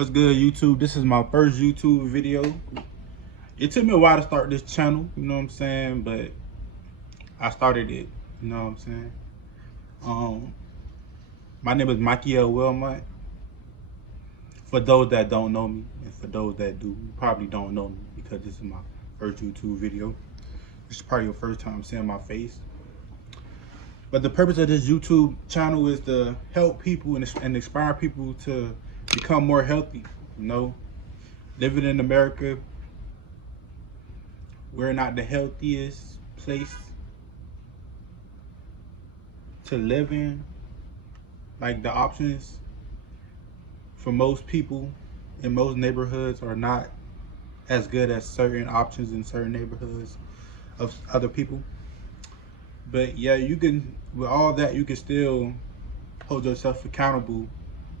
What's good, YouTube? This is my first YouTube video. It took me a while to start this channel, you know what I'm saying? But I started it, you know what I'm saying? My name is Micha'el. For those that don't know me, and for those that do, you probably don't know me because this is my first YouTube video. This is probably your first time seeing my face. But the purpose of this YouTube channel is to help people and inspire people to become more healthy, you know? Living in America, we're not the healthiest place to live in. Like, the options for most people in most neighborhoods are not as good as certain options in certain neighborhoods of other people. But yeah, you can, with all that, you can still hold yourself accountable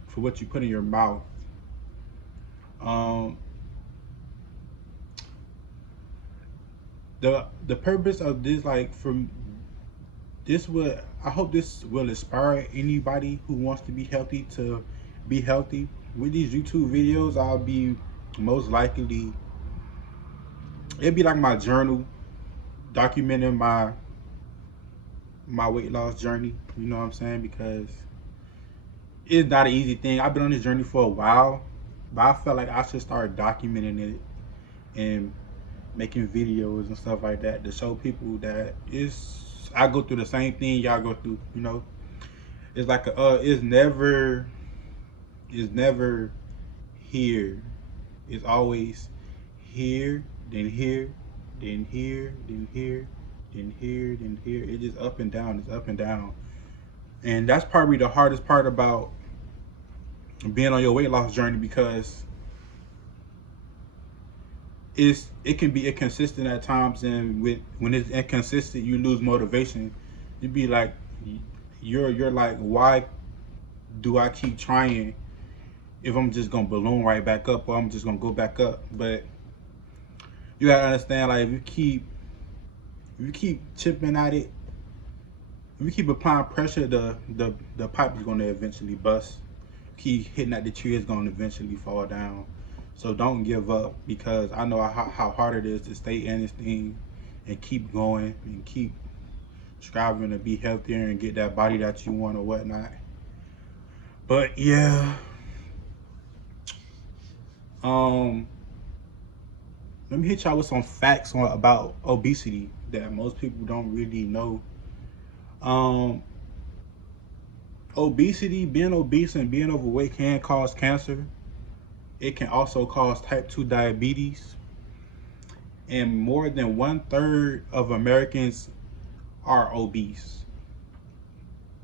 for what you put in your mouth. The purpose of this, like, from this will, I hope this will inspire anybody who wants to be healthy to be healthy. With these YouTube videos, I'll be most likely, it'd be like my journal, documenting my weight loss journey, you know what I'm saying? Because it's not an easy thing. I've been on this journey for a while, but I felt like I should start documenting it and making videos and stuff like that to show people that I go through the same thing y'all go through, you know? It's like it's never here. It's always here, then here, then here, then here, then here, then here. It's just up and down. It's up and down. And that's probably the hardest part about being on your weight loss journey, because it can be inconsistent at times, and when it's inconsistent, you lose motivation. You be like, you're like, why do I keep trying if I'm just gonna balloon right back up, or I'm just gonna go back up? But you gotta understand, like, if you keep chipping at it, if you keep applying pressure, the pipe is gonna eventually bust. Keep hitting at the tree, is gonna eventually fall down. So don't give up, because I know how hard it is to stay in this thing and keep going and keep striving to be healthier and get that body that you want or whatnot. But yeah, let me hit y'all with some facts about obesity that most people don't really know. Obesity, being obese and being overweight can cause cancer. It can also cause type 2 diabetes. And more than 1/3 of Americans are obese.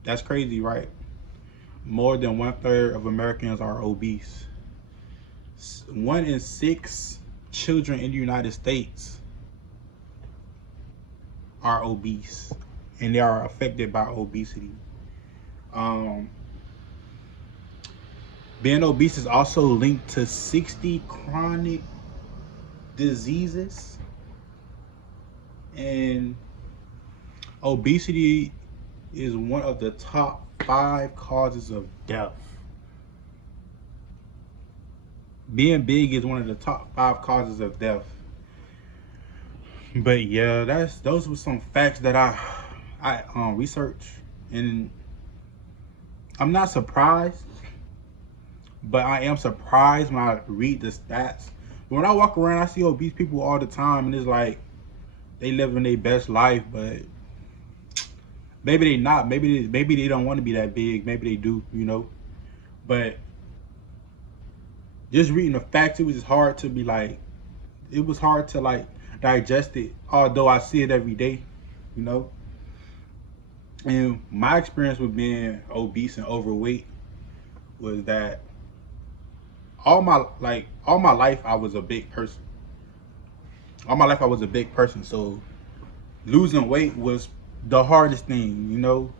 That's crazy, right? More than 1/3 of Americans are obese. 1 in 6 children in the United States are obese, and they are affected by obesity. Being obese is also linked to 60 chronic diseases, and obesity is one of the top 5 causes of death. Being big is one of the top 5 causes of death. But yeah, those were some facts that I researched, and I'm not surprised, but I am surprised when I read the stats. When I walk around, I see obese people all the time, and it's like they living their best life, but maybe they not. Maybe they don't want to be that big. Maybe they do, you know. But just reading the facts, it was just hard to be like, it was hard to like digest it, although I see it every day, you know. And my experience with being obese and overweight was that all my life I was a big person. All my life I was a big person, so losing weight was the hardest thing, you know.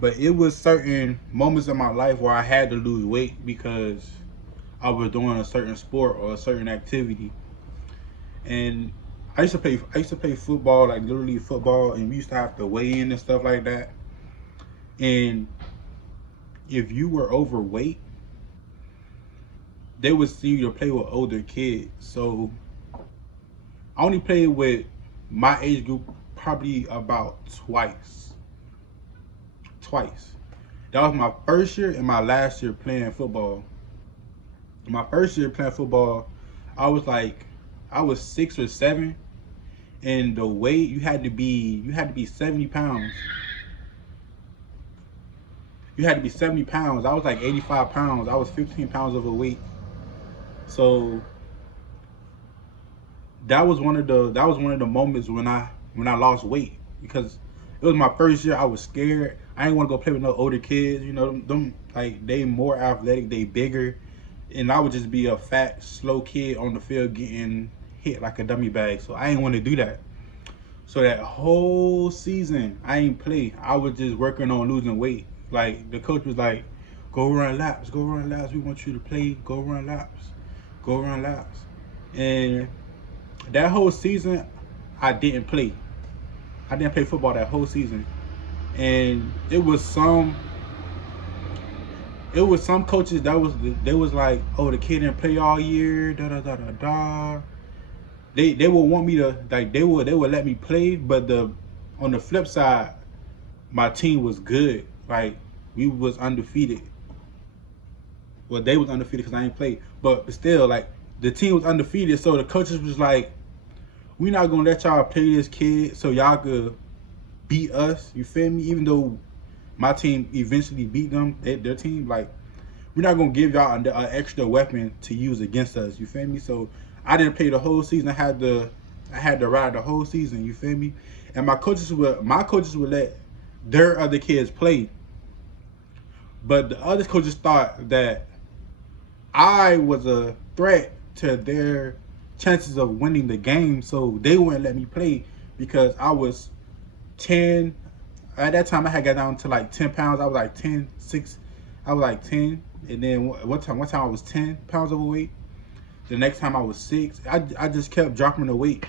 But it was certain moments in my life where I had to lose weight because I was doing a certain sport or a certain activity. And I used to play football, like literally football, and we used to have to weigh in and stuff like that. And if you were overweight, they would see you to play with older kids. So I only played with my age group probably about twice. Twice. That was my first year and my last year playing football. My first year playing football, I was like, I was 6 or 7, and the weight you had to be 70 pounds. You had to be 70 pounds. I was like 85 pounds. I was 15 pounds overweight. So that was one of the moments when I lost weight, because it was my first year. I was scared. I didn't want to go play with no older kids. You know, them like they more athletic, they bigger, and I would just be a fat, slow kid on the field getting hit like a dummy bag. So I didn't want to do that. So that whole season, I ain't play. I was just working on losing weight. Like the coach was like, "Go run laps, go run laps. We want you to play. Go run laps, go run laps." And that whole season, I didn't play. I didn't play football that whole season. And it was some coaches that was they was like, "Oh, the kid didn't play all year, da da da da da." They would want me to, like, they would let me play, but the on the flip side, my team was good. Like, we was undefeated. Well, they was undefeated because I ain't played, but still, like, the team was undefeated. So the coaches was like, "We not gonna let y'all play this kid so y'all could beat us." You feel me? Even though my team eventually beat them, their team, like, we're not gonna give y'all an extra weapon to use against us. You feel me? So I didn't play the whole season. I had to ride the whole season. You feel me? And my coaches would let their other kids play, but the other coaches thought that I was a threat to their chances of winning the game, so they wouldn't let me play because I was 10. At that time, I had got down to like 10 pounds. I was like 10, 6. I was like 10. And then one time I was 10 pounds overweight. The next time I was 6. I just kept dropping the weight.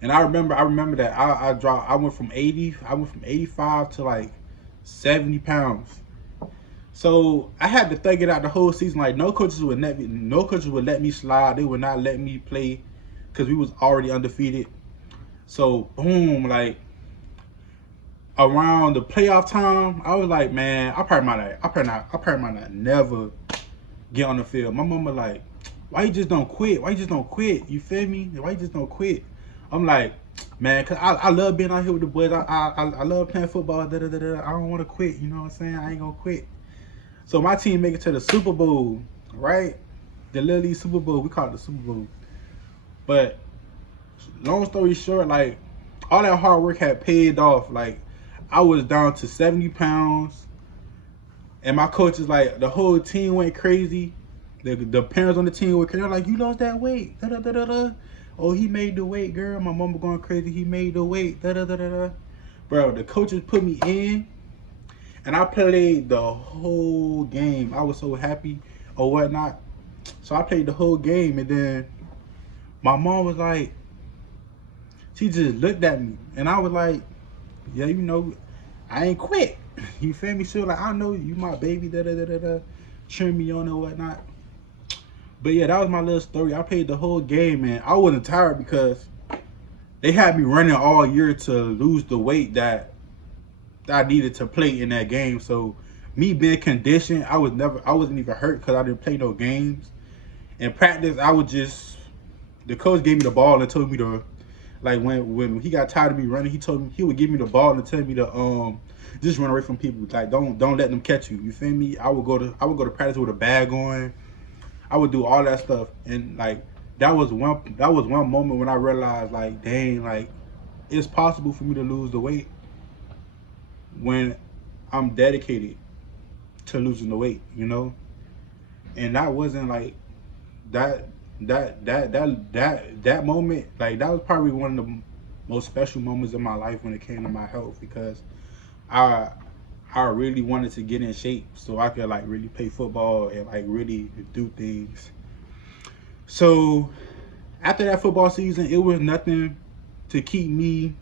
And I remember that I went from 85 to like 70 pounds. So I had to thug it out the whole season. Like, no coaches would let me slide. They would not let me play because we was already undefeated. So boom, like, around the playoff time, I was like, man, I probably might not never get on the field. My mama like, "Why you just don't quit? Why you just don't quit? You feel me? Why you just don't quit?" I'm like, "Man, cause I love being out here with the boys. I love playing football. Da, da, da, da. I don't want to quit. You know what I'm saying? I ain't gonna quit." So my team make it to the Super Bowl, right? The Little League Super Bowl. We call it the Super Bowl. But long story short, like, all that hard work had paid off. Like, I was down to 70 pounds, and my coaches, like, the whole team went crazy. The parents on the team were crazy. They're like, "You lost that weight. Da da da da da. Oh, he made the weight, girl." My mama going crazy. "He made the weight. Da da da da da." Bro, the coaches put me in, and I played the whole game. I was so happy or whatnot. So I played the whole game, and then my mom was like, she just looked at me, and I was like, "Yeah, I ain't quit." You feel me? She was like, "I know you my baby, da da da da da," cheering me on and whatnot. But yeah, that was my little story. I played the whole game, man. I wasn't tired because they had me running all year to lose the weight that I needed to play in that game. So me being conditioned, I wasn't even hurt because I didn't play no games. In practice, the coach gave me the ball and told me to, like, when he got tired of me running, he told me he would give me the ball and tell me to just run away from people. Like, don't let them catch you. You feel me? I would go to practice with a bag on. I would do all that stuff, and like, that was one moment when I realized, like, dang, like, it's possible for me to lose the weight when I'm dedicated to losing the weight, And that wasn't like that moment. Like, that was probably one of the most special moments in my life when it came to my health, because I I really wanted to get in shape so I could, like, really play football and, like, really do things. So after that football season, it was nothing to keep me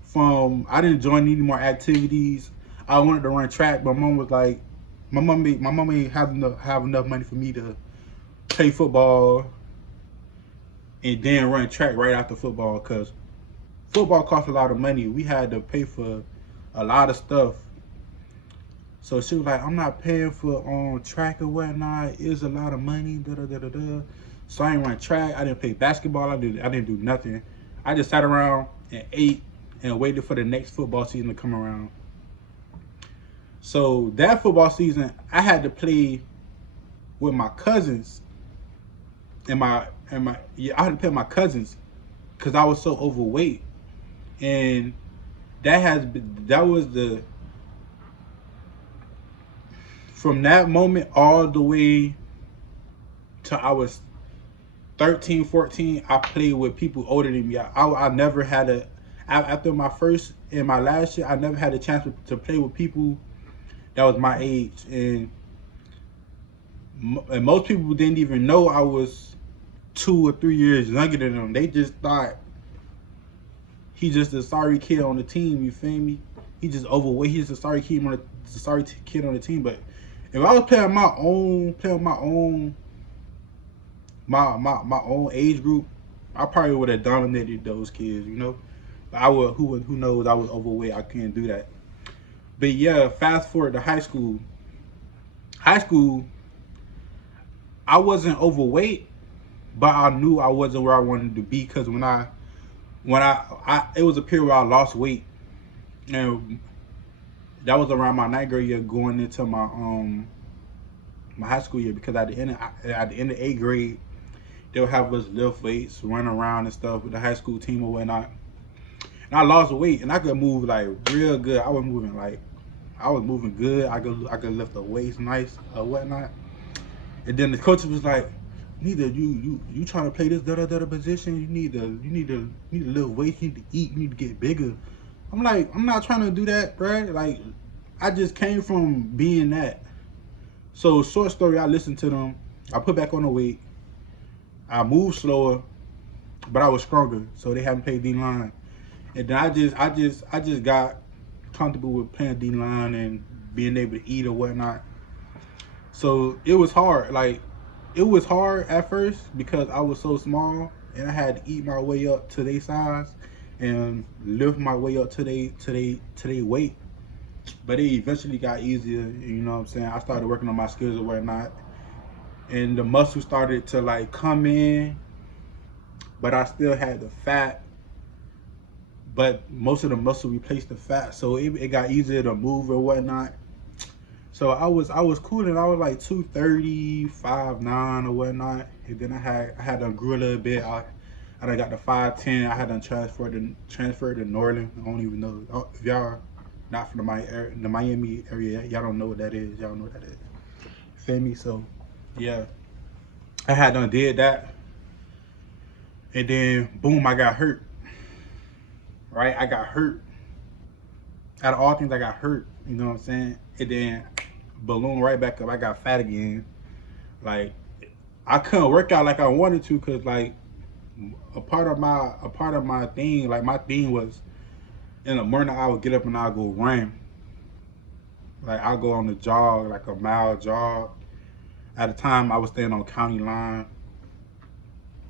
from. I didn't join any more activities. I wanted to run track. My mom was like, my mom ain't have enough money for me to play football and then run track right after football, because football costs a lot of money. We had to pay for a lot of stuff. So she was like, I'm not paying for track or whatnot. It's a lot of money. Da da da da da. So I didn't run track. I didn't play basketball. I didn't do nothing. I just sat around and ate and waited for the next football season to come around. So that football season, I had to play with my cousins and I had to play with my cousins because I was so overweight. And that was the from that moment all the way till I was 13, 14, I played with people older than me. I never had after my first and my last year, I never had a chance to play with people that was my age. And most people didn't even know I was 2 or 3 years younger than them. They just thought he just a sorry kid on the team, you feel me? He just overweight. He's a sorry kid on the team. But if I was playing my own age group, I probably would have dominated those kids, you know. But who knows? I was overweight. I couldn't do that. But yeah, fast forward to high school. High school, I wasn't overweight, but I knew I wasn't where I wanted to be, because when I it was a period where I lost weight, and that was around my 9th grade year going into my my high school year, because at the end of 8th grade, they'll have us lift weights, run around and stuff with the high school team or whatnot. And I lost weight, and I could move like real good. I was moving good. I could lift the weights nice or whatnot. And then the coach was like, "Neither you trying to play this da position? You need to lift weights. You need to eat. You need to get bigger." I'm like, I'm not trying to do that, bro. Like, I just came from being that. So short story, I listened to them. I put back on the weight. I moved slower, but I was stronger. So they haven't played D-line. And then I just got comfortable with playing D-line and being able to eat or whatnot. So it was hard. Like, it was hard at first because I was so small and I had to eat my way up to their size and lift my way up to their weight. But it eventually got easier, you know what I'm saying? I started working on my skills or whatnot. And the muscle started to like come in, but I still had the fat. But most of the muscle replaced the fat, so it got easier to move or whatnot. So I was cool, and I was like 230, 5'9" or whatnot. And then I had done grew a little bit. I done got to 5'10". I had done transferred to Northern. I don't even know if y'all not from the Miami area. Y'all don't know what that is. Y'all know what that is. Feel me? So yeah, I had done did that, and then boom, I got hurt. Right, I got hurt. Out of all things, I got hurt. You know what I'm saying? And then balloon right back up. I got fat again. Like, I couldn't work out like I wanted to, cause like a part of my thing, like my thing was in the morning I would get up and I'll go run. Like, I'll go on the jog, like a mile jog. At the time, I was staying on county line.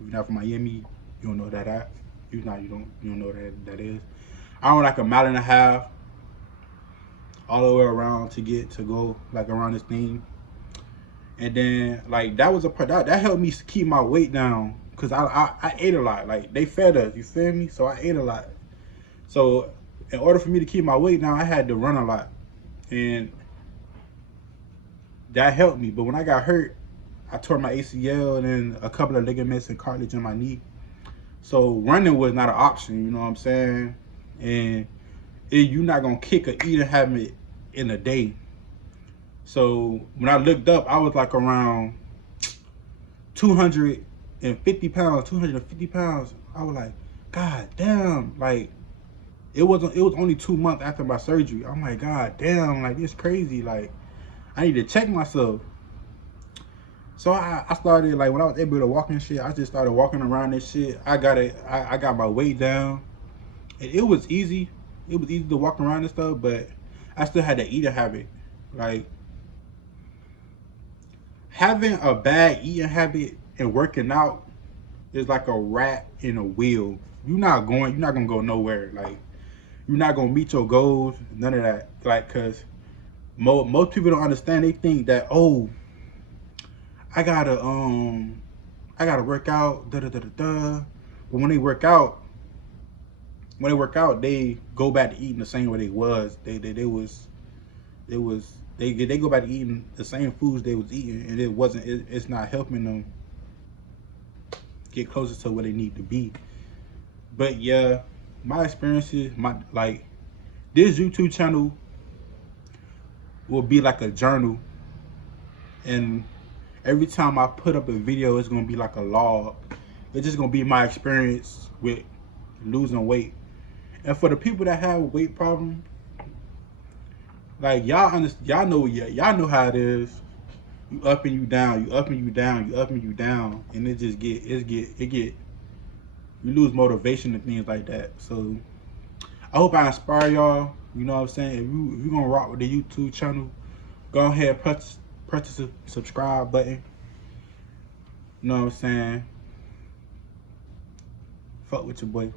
If you're not from Miami, you don't know what that. You don't know what that is. I run like a mile and a half all the way around to go like around this thing. And then like that was a part that helped me keep my weight down, because I ate a lot. Like, they fed us, you feel me? So I ate a lot. So in order for me to keep my weight down, I had to run a lot. And that helped me. But when I got hurt, I tore my ACL and then a couple of ligaments and cartilage in my knee. So running was not an option, you know what I'm saying? And you're not gonna kick or eat a habit in a day. So when I looked up, I was like around 250 pounds. I was like, God damn, like it was only 2 months after my surgery. I'm like, God damn, like it's crazy. Like, I need to check myself. So I started, like, when I was able to walk and shit, I just started walking around this shit. I got my weight down. And it was easy. It was easy to walk around and stuff, but I still had to eat a habit. Like, having a bad eating habit and working out is like a rat in a wheel. You're not gonna go nowhere. Like you're not gonna meet your goals. None of that. Like, cause most people don't understand. They think that, oh, I gotta I gotta work out. Da da da da da. But when they work out, they go back to eating the same way they was. They go back to eating the same foods they was eating, and it's not helping them get closer to where they need to be. But yeah, my experiences, my like this YouTube channel will be like a journal, and every time I put up a video, it's gonna be like a log. It's just gonna be my experience with losing weight. And for the people that have weight problems, like y'all know how it is. You up and you down, you up and you down, you up and you down, and it get you lose motivation and things like that. So I hope I inspire y'all. You know what I'm saying? If you gonna rock with the YouTube channel, go ahead, press the subscribe button. You know what I'm saying? Fuck with your boy.